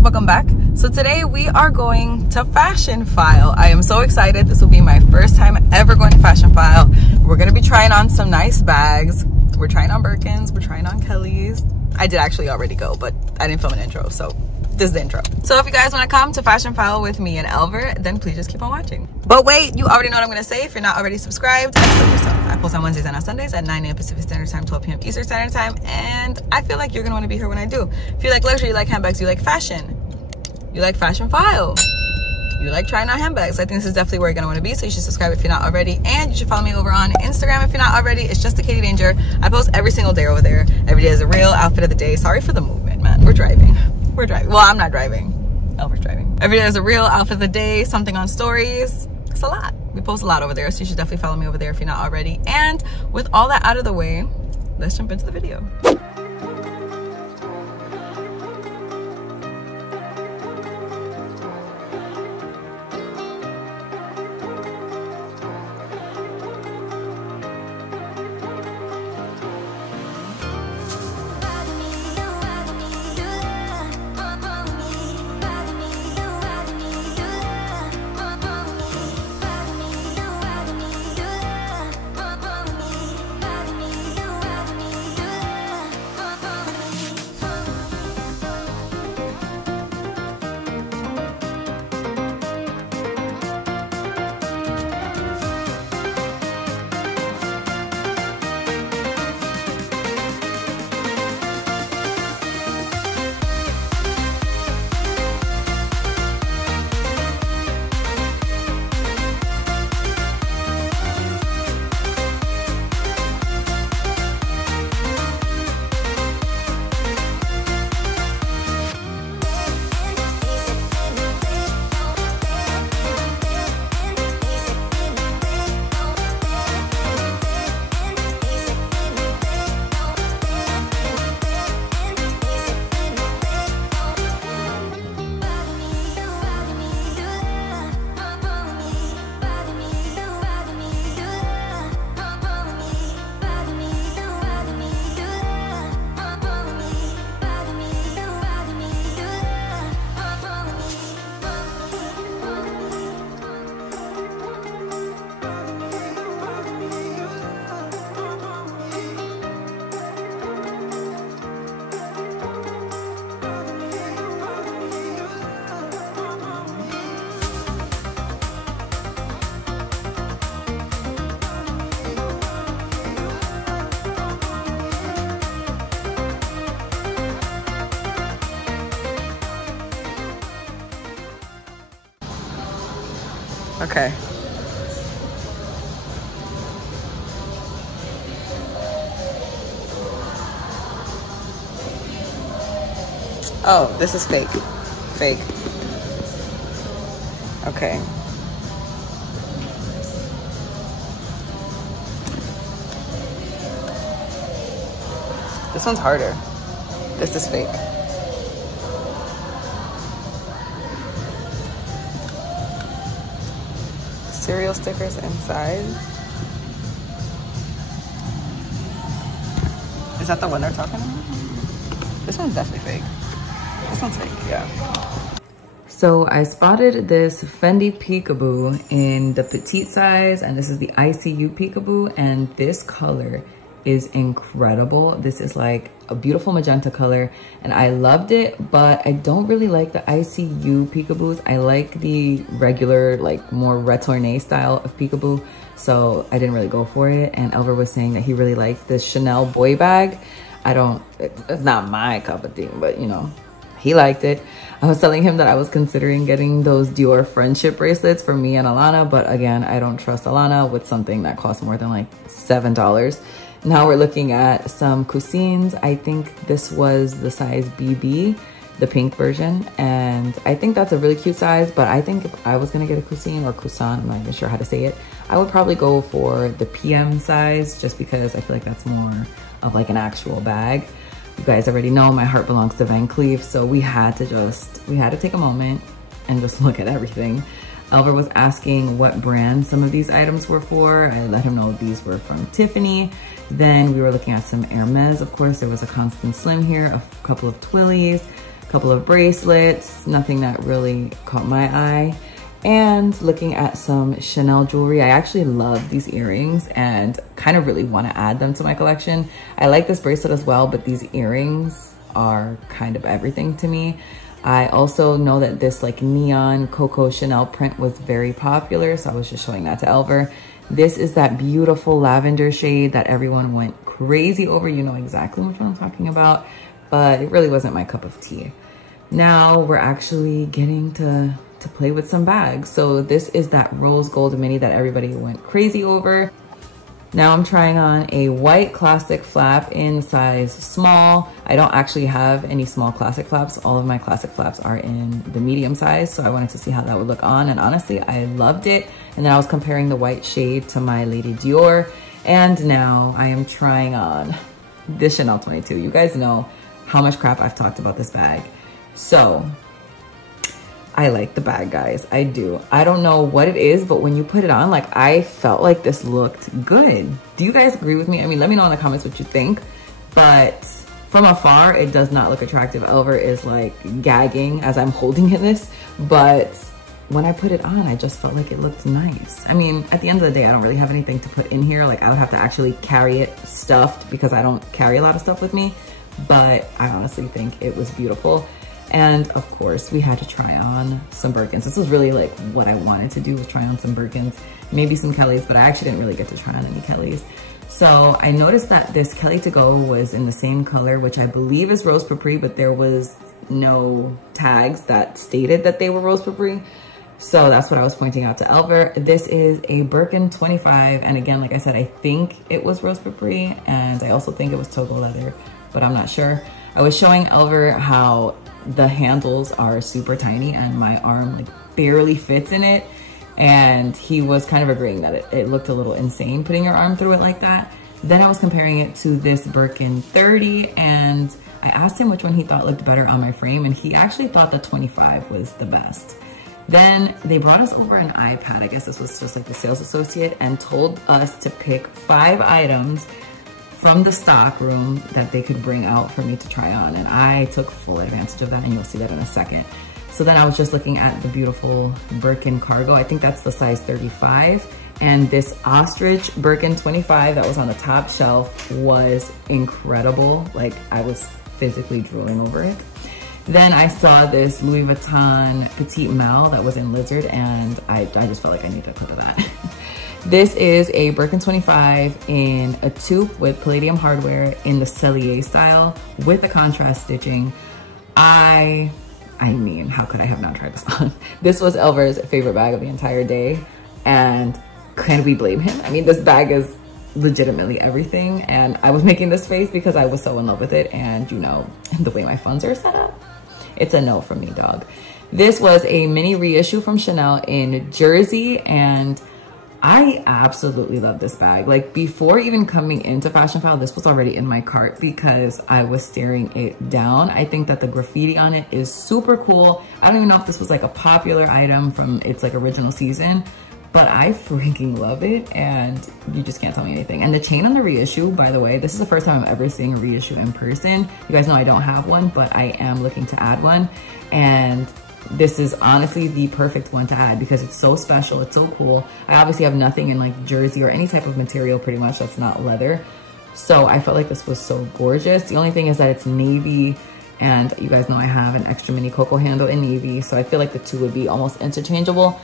guys, welcome back. So today we are going to Fashionphile. I am so excited. This will be my first time ever going to Fashionphile. We're gonna be trying on some nice bags. We're trying on Birkins, we're trying on Kelly's. I did actually already go, but I didn't film an intro, so this is the intro. So if you guys want to come to Fashionphile with me and Elver, then please just keep on watching. But wait, you already know what I'm going to say. If you're not already subscribed, subscribe yourself. I post on Wednesdays and on Sundays at 9 a.m. Pacific Standard Time, 12 p.m. Eastern Standard Time, and I feel like you're going to want to be here when I do. If you like luxury, you like handbags, you like fashion, you like Fashionphile, you like trying on handbags, I think this is definitely where you're going to want to be. So you should subscribe if you're not already, and you should follow me over on Instagram if you're not already. It's just a Katie Danger. I post every single day over there. Every day is a real outfit of the day. Sorry for the movement, man. We're driving. Well, I'm not driving. Elver's driving. Every day is a real outfit of the day, something on stories. It's a lot. We post a lot over there, so you should definitely follow me over there if you're not already. And with all that out of the way, let's jump into the video. Okay. Oh, this is fake. Fake. Okay. This one's harder. This is fake. Cereal stickers inside. Is that the one they're talking about? This one's definitely fake. This one's fake, yeah. So I spotted this Fendi peekaboo in the petite size, and this is the ICU peekaboo, and this color is incredible. This is like a beautiful magenta color, and I loved it, but I don't really like the ICU peekaboos. I like the regular, like more retourné style of peekaboo, so I didn't really go for it. And Elver was saying that he really likes this Chanel boy bag. It's not my cup of tea, but you know, he liked it. I was telling him that I was considering getting those Dior friendship bracelets for me and Alana, but again, I don't trust Alana with something that costs more than like $7. Now we're looking at some Cousines. I think this was the size BB, the pink version, and I think that's a really cute size, but I think if I was gonna get a Cousine or Cousin, I'm not even sure how to say it, I would probably go for the PM size, just because I feel like that's more of like an actual bag. You guys already know my heart belongs to Van Cleef, so we had to take a moment and just look at everything. Elver was asking what brand some of these items were for. I let him know these were from Tiffany. Then we were looking at some Hermes. Of course, there was a Constant Slim here, a couple of Twillies, couple of bracelets, nothing that really caught my eye. And looking at some Chanel jewelry. I actually love these earrings and kind of really want to add them to my collection. I like this bracelet as well, but these earrings are kind of everything to me. I also know that this like neon Coco Chanel print was very popular, so I was just showing that to Elver. This is that beautiful lavender shade that everyone went crazy over. You know exactly which one I'm talking about, but it really wasn't my cup of tea. Now we're actually getting to play with some bags. So this is that rose gold mini that everybody went crazy over. Now I'm trying on a white classic flap in size small. I don't actually have any small classic flaps. All of my classic flaps are in the medium size. So I wanted to see how that would look on. And honestly, I loved it. And then I was comparing the white shade to my Lady Dior. And now I am trying on this Chanel 22. You guys know how much crap I've talked about this bag. So I like the bag, guys. I do. I don't know what it is, but when you put it on, like, I felt like this looked good. Do you guys agree with me? I mean, let me know in the comments what you think. But from afar, it does not look attractive. Elver is like gagging as I'm holding in this. But when I put it on, I just felt like it looked nice. I mean, at the end of the day, I don't really have anything to put in here. Like, I would have to actually carry it stuffed because I don't carry a lot of stuff with me. But I honestly think it was beautiful. And of course, we had to try on some Birkins. This was really like what I wanted to do, was try on some Birkins, maybe some Kellys, but I actually didn't really get to try on any Kellys. So I noticed that this Kelly to go was in the same color, which I believe is Rose Papri, but there was no tags that stated that they were Rose Papri. So that's what I was pointing out to Elver. This is a Birkin 25. And again, like I said, I think it was Rose Papri, and I also think it was Togo leather, but I'm not sure. I was showing Elver how the handles are super tiny and my arm like barely fits in it, and he was kind of agreeing that it looked a little insane putting your arm through it like that. Then I was comparing it to this Birkin 30, and I asked him which one he thought looked better on my frame, and he actually thought the 25 was the best. Then they brought us over an iPad. I guess this was just like the sales associate, and told us to pick 5 items from the stock room that they could bring out for me to try on. And I took full advantage of that, and you'll see that in a second. So then I was just looking at the beautiful Birkin cargo. I think that's the size 35. And this ostrich Birkin 25 that was on the top shelf was incredible. Like, I was physically drooling over it. Then I saw this Louis Vuitton Petite Malle that was in lizard, and I just felt like I needed a clip of that. This is a Birkin 25 in a taupe with palladium hardware in the Cellier style with the contrast stitching. I mean, how could I have not tried this on? This was Elver's favorite bag of the entire day, and can we blame him? I mean, this bag is legitimately everything, and I was making this face because I was so in love with it, and you know, the way my funds are set up, it's a no from me, dog. This was a mini reissue from Chanel in Jersey, and I absolutely love this bag. Like, before even coming into Fashionphile, this was already in my cart because I was staring it down. I think that the graffiti on it is super cool. I don't even know if this was like a popular item from its like original season, but I freaking love it, and you just can't tell me anything. And the chain on the reissue, by the way, this is the first time I'm ever seeing a reissue in person. You guys know I don't have one, but I am looking to add one. And this is honestly the perfect one to add because it's so special, it's so cool. I obviously have nothing in like jersey or any type of material pretty much that's not leather. So I felt like this was so gorgeous. The only thing is that it's navy, and you guys know I have an extra mini Coco handle in navy, so I feel like the two would be almost interchangeable.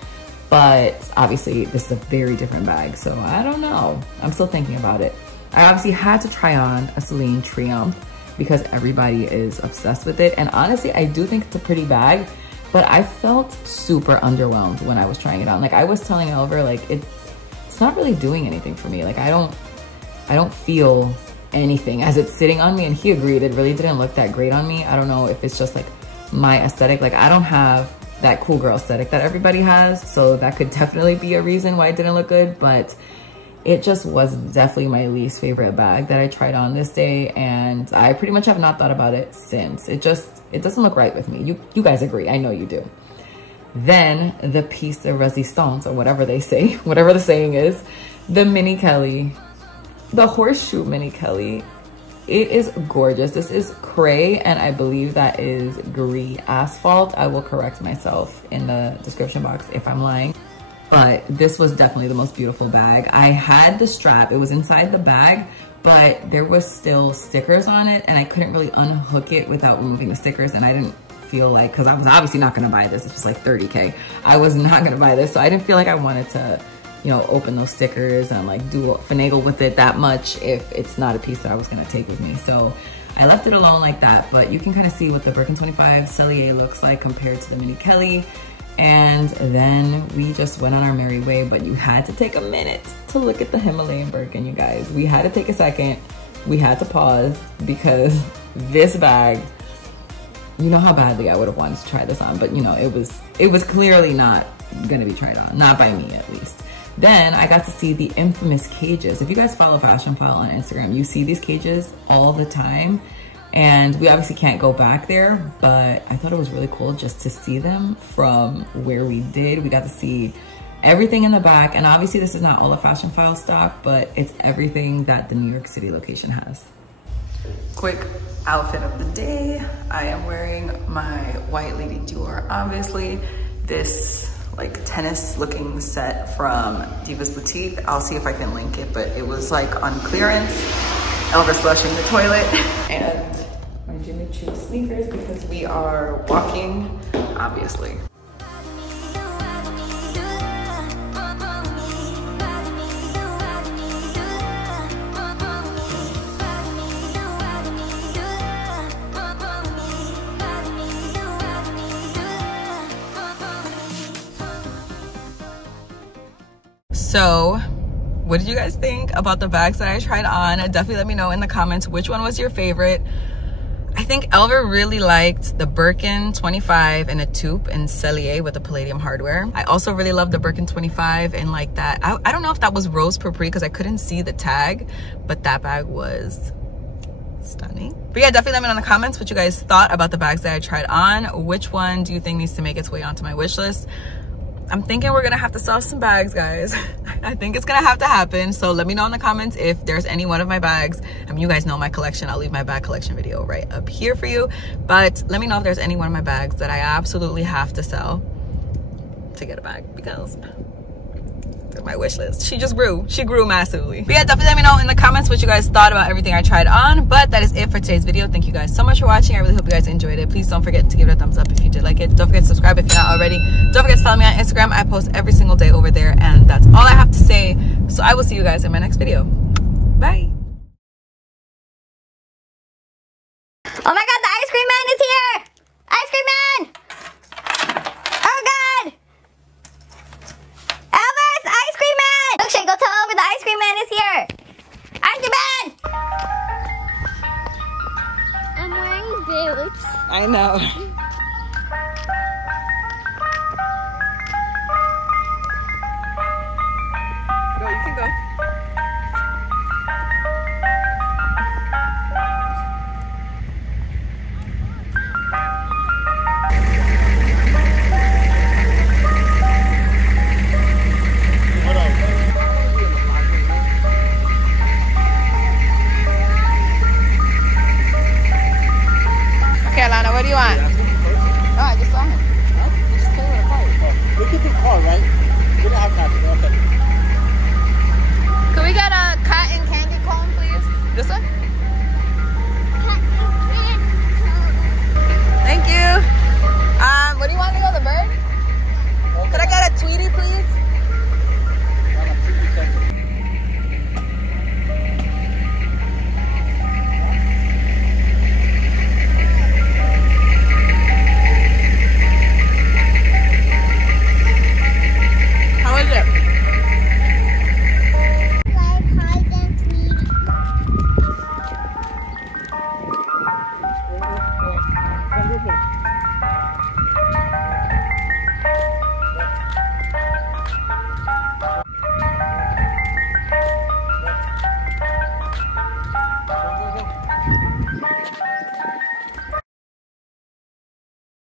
But obviously this is a very different bag, so I don't know. I'm still thinking about it. I obviously had to try on a Celine Triumph because everybody is obsessed with it. And honestly, I do think it's a pretty bag, but I felt super underwhelmed when I was trying it on. Like, I was telling Elver, like, it's not really doing anything for me. Like, I don't feel anything as it's sitting on me, and he agreed. It really didn't look that great on me. I don't know if it's just like my aesthetic. Like, I don't have that cool girl aesthetic that everybody has, so that could definitely be a reason why it didn't look good, but it just was definitely my least favorite bag that I tried on this day, and I pretty much have not thought about it since. It doesn't look right with me. You guys agree, I know you do. Then the piece de resistance, or whatever they say, whatever the saying is, the mini Kelly, the horseshoe mini Kelly. It is gorgeous. This is cray, and I believe that is Gris Asphalt. I will correct myself in the description box if I'm lying. But this was definitely the most beautiful bag. I had the strap, it was inside the bag, but there was still stickers on it, and I couldn't really unhook it without removing the stickers, and I didn't feel like, because I was obviously not gonna buy this. This was like 30K. I was not gonna buy this, so I didn't feel like I wanted to, you know, open those stickers and like finagle with it that much if it's not a piece that I was gonna take with me. So I left it alone like that, but you can kind of see what the Birkin 25 Cellier looks like compared to the Mini Kelly. And then we just went on our merry way, but you had to take a minute to look at the Himalayan Birkin, you guys. We had to take a second. We had to pause because this bag, you know how badly I would have wanted to try this on, but you know, it was clearly not gonna be tried on, not by me at least. Then I got to see the infamous cages. If you guys follow Fashionphile on Instagram, you see these cages all the time. And we obviously can't go back there, but I thought it was really cool just to see them from where we did. We got to see everything in the back. And obviously this is not all the Fashionphile stock, but it's everything that the New York City location has. Quick outfit of the day. I am wearing my white Lady Dior, obviously. This like tennis looking set from Divas Boutique. I'll see if I can link it, but it was like on clearance. Elvis flushing the toilet. And my Jimmy Choo sneakers because we are walking, obviously. So, what did you guys think about the bags that I tried on? Definitely let me know in the comments which one was your favorite. I think Elver really liked the Birkin 25 in a taupe and Cellier with the palladium hardware. I also really loved the Birkin 25 in like that. I don't know if that was rose pourpre because I couldn't see the tag, but that bag was stunning. But yeah, definitely let me know in the comments what you guys thought about the bags that I tried on. Which one do you think needs to make its way onto my wish list? I'm thinking we're gonna have to sell some bags, guys. I think it's gonna have to happen. So let me know in the comments if there's any one of my bags. I mean, you guys know my collection. I'll leave my bag collection video right up here for you. But let me know if there's any one of my bags that I absolutely have to sell to get a bag because they're my wish list. She just grew. She grew massively. But yeah, definitely let me know in the comments what you guys thought about everything I tried on. But that is it for today's video. Thank you guys so much for watching. I really hope you guys enjoyed it. Please don't forget to give it a thumbs up if you did like it. Don't forget to subscribe if you're not already. Don't forget to follow me on Instagram. I post every single day over there. And that's all I have to say. So I will see you guys in my next video. Bye. Oh my god, the ice cream man is here! Ice cream man! Oh god! Elvis, ice cream man! Milkshake, go tell Elvis the ice cream man is here! Ice cream man! I'm wearing boots. I know. Go, you can go. What do you want? No, I just saw him. Huh? He just came with a cart. Oh, look at the car, right? We don't have nothing. Okay. Could we get a cotton candy cone, please? This one?